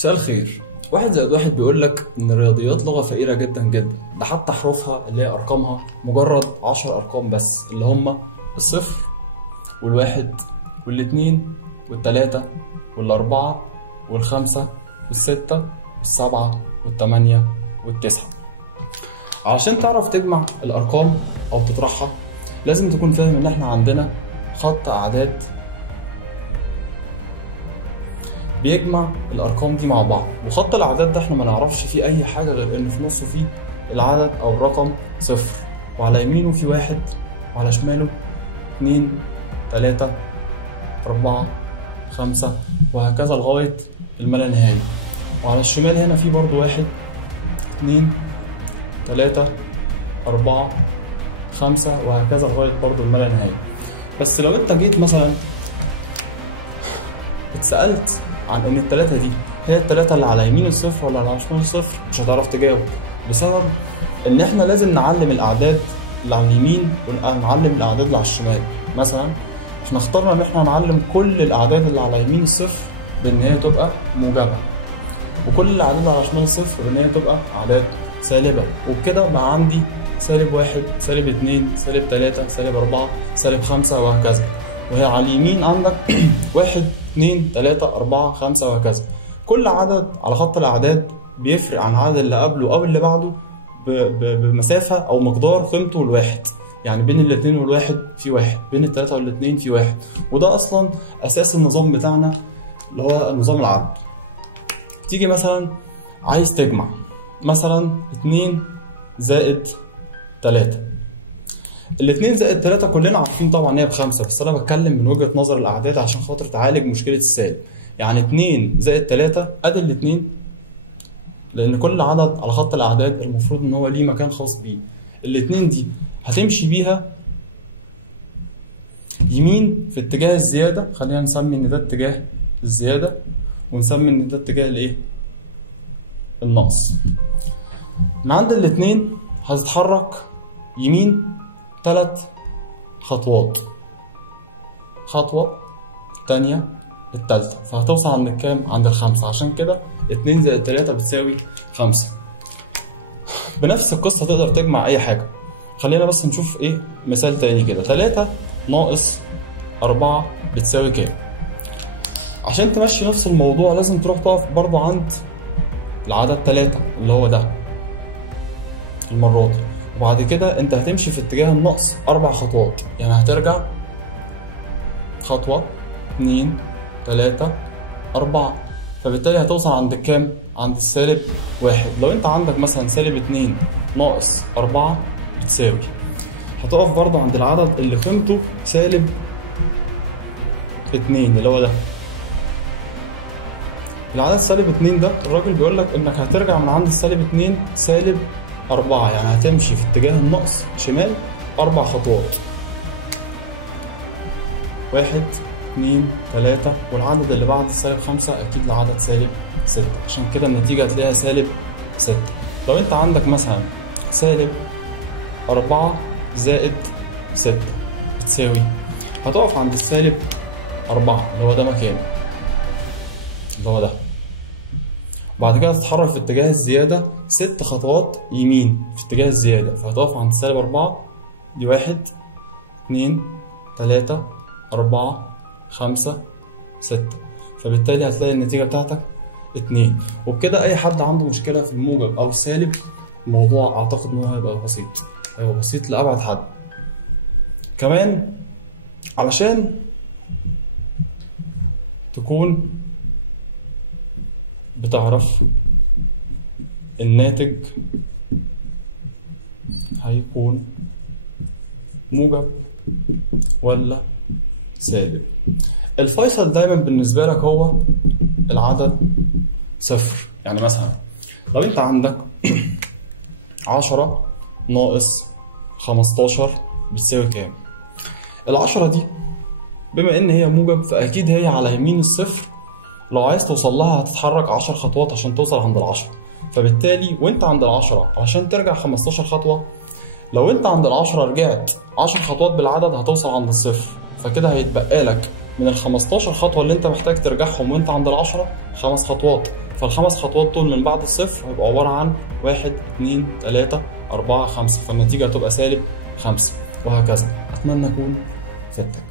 مساء الخير. 1+1 بيقول لك إن الرياضيات لغة فقيرة جدا جدا، ده حتى حروفها اللي هي أرقامها مجرد 10 أرقام بس، اللي هما الصفر والواحد والاتنين والتلاتة والأربعة والخمسة والستة والسبعة والتمانية والتسعة. علشان تعرف تجمع الأرقام أو تطرحها لازم تكون فاهم إن إحنا عندنا خط أعداد بيجمع الارقام دي مع بعض، وخط الاعداد ده احنا ما نعرفش فيه اي حاجه غير ان في نصه فيه العدد او الرقم صفر، وعلى يمينه فيه واحد، وعلى شماله 2 3 4 5 وهكذا لغايه الملا نهايه. وعلى الشمال هنا فيه برضو 1 2 3 4 5 وهكذا لغايه برضو الملا نهايه. بس لو انت جيت مثلا اتسألت عن ان التلاتة دي هي التلاتة اللي على يمين الصفر ولا على شمال الصفر، مش هتعرف تجاوب، بسبب ان احنا لازم نعلم الاعداد اللي على اليمين ونعلم الاعداد اللي على الشمال. مثلا احنا اخترنا ان احنا نعلم كل الاعداد اللي على يمين الصفر بان هي تبقى موجبة، وكل الاعداد اللي على شمال الصفر بان هي تبقى اعداد سالبة، وبكده بقى عندي -1 -2 -3 -4 -5 وهكذا. وهي على اليمين عندك 1 2 3 4 5 وهكذا. كل عدد على خط الأعداد بيفرق عن العدد اللي قبله أو اللي بعده بمسافة أو مقدار قيمته الواحد، يعني بين الاتنين والواحد في واحد، بين التلاتة والاتنين في واحد، وده أصلا أساس النظام بتاعنا اللي هو نظام العد. تيجي مثلا عايز تجمع مثلا 2 زائد 3. الاتنين زائد 3 كلنا عارفين طبعا هي ب5، بس انا بتكلم من وجهة نظر الاعداد عشان خاطر تعالج مشكلة السالب. يعني 2 زائد 3 ادي الاتنين، لان كل عدد على خط الاعداد المفروض ان هو ليه مكان خاص بيه. الاتنين دي هتمشي بيها يمين في اتجاه الزيادة، خلينا نسمي ان ده اتجاه الزيادة ونسمي ان ده اتجاه الايه؟ النقص. من عند الاتنين هتتحرك يمين 3 خطوات، خطوة التانية التالتة، فهتوصل عند الكام؟ عند ال5. عشان كده 2 زائد 3 بتساوي 5. بنفس القصة تقدر تجمع أي حاجة. خلينا بس نشوف إيه مثال تاني كده. 3 ناقص 4 بتساوي كام؟ عشان تمشي نفس الموضوع لازم تروح تقف برضو عند العدد 3 اللي هو ده المرة دي، وبعد كده انت هتمشي في اتجاه النقص 4 خطوات، يعني هترجع خطوة 2 3 4، فبالتالي هتوصل عند الكام؟ عند -1. لو انت عندك مثلا -2 ناقص 4 بتساوي، هتقف برضه عند العدد اللي قيمته -2 اللي هو ده. العدد -2 ده الراجل بيقول لك انك هترجع من عند -2 -4، يعني هتمشي في اتجاه النقص شمال 4 خطوات، 1 2 3 والعدد اللي بعد -5 اكيد العدد -6، عشان كده النتيجة هتلاقيها -6. لو انت عندك مثلا -4 زائد 6 بتساوي، هتقف عند -4 اللي هو ده مكانه اللي هو ده، بعد كده تتحرك في اتجاه الزيادة 6 خطوات يمين في اتجاه الزيادة، فهتقف عند -4 دي 1 2 3 4 5 6، فبالتالي هتلاقي النتيجة بتاعتك 2. وبكده أي حد عنده مشكلة في الموجب أو السالب الموضوع أعتقد إن هو هيبقى بسيط، هيبقى بسيط لأبعد حد. كمان علشان تكون بتعرف الناتج هيكون موجب ولا سالب، الفيصل دايما بالنسبة لك هو العدد 0. يعني مثلا لو انت عندك 10 ناقص 15 بتساوي كام؟ ال10 دي بما ان هي موجب فاكيد هي على يمين الصفر، لو عايز توصل لها هتتحرك 10 خطوات عشان توصل عند ال10، فبالتالي وانت عند ال10 عشان ترجع 15 خطوة، لو انت عند ال10 رجعت 10 خطوات بالعدد هتوصل عند الصفر، فكده هيتبقى لك من ال15 خطوة اللي انت محتاج ترجعهم وانت عند ال10 5 خطوات، فالخمس خطوات دول من بعد الصفر هيبقى عبارة عن 1 2 3 4 5، فالنتيجة هتبقى -5 وهكذا. أتمنى أكون فدتك.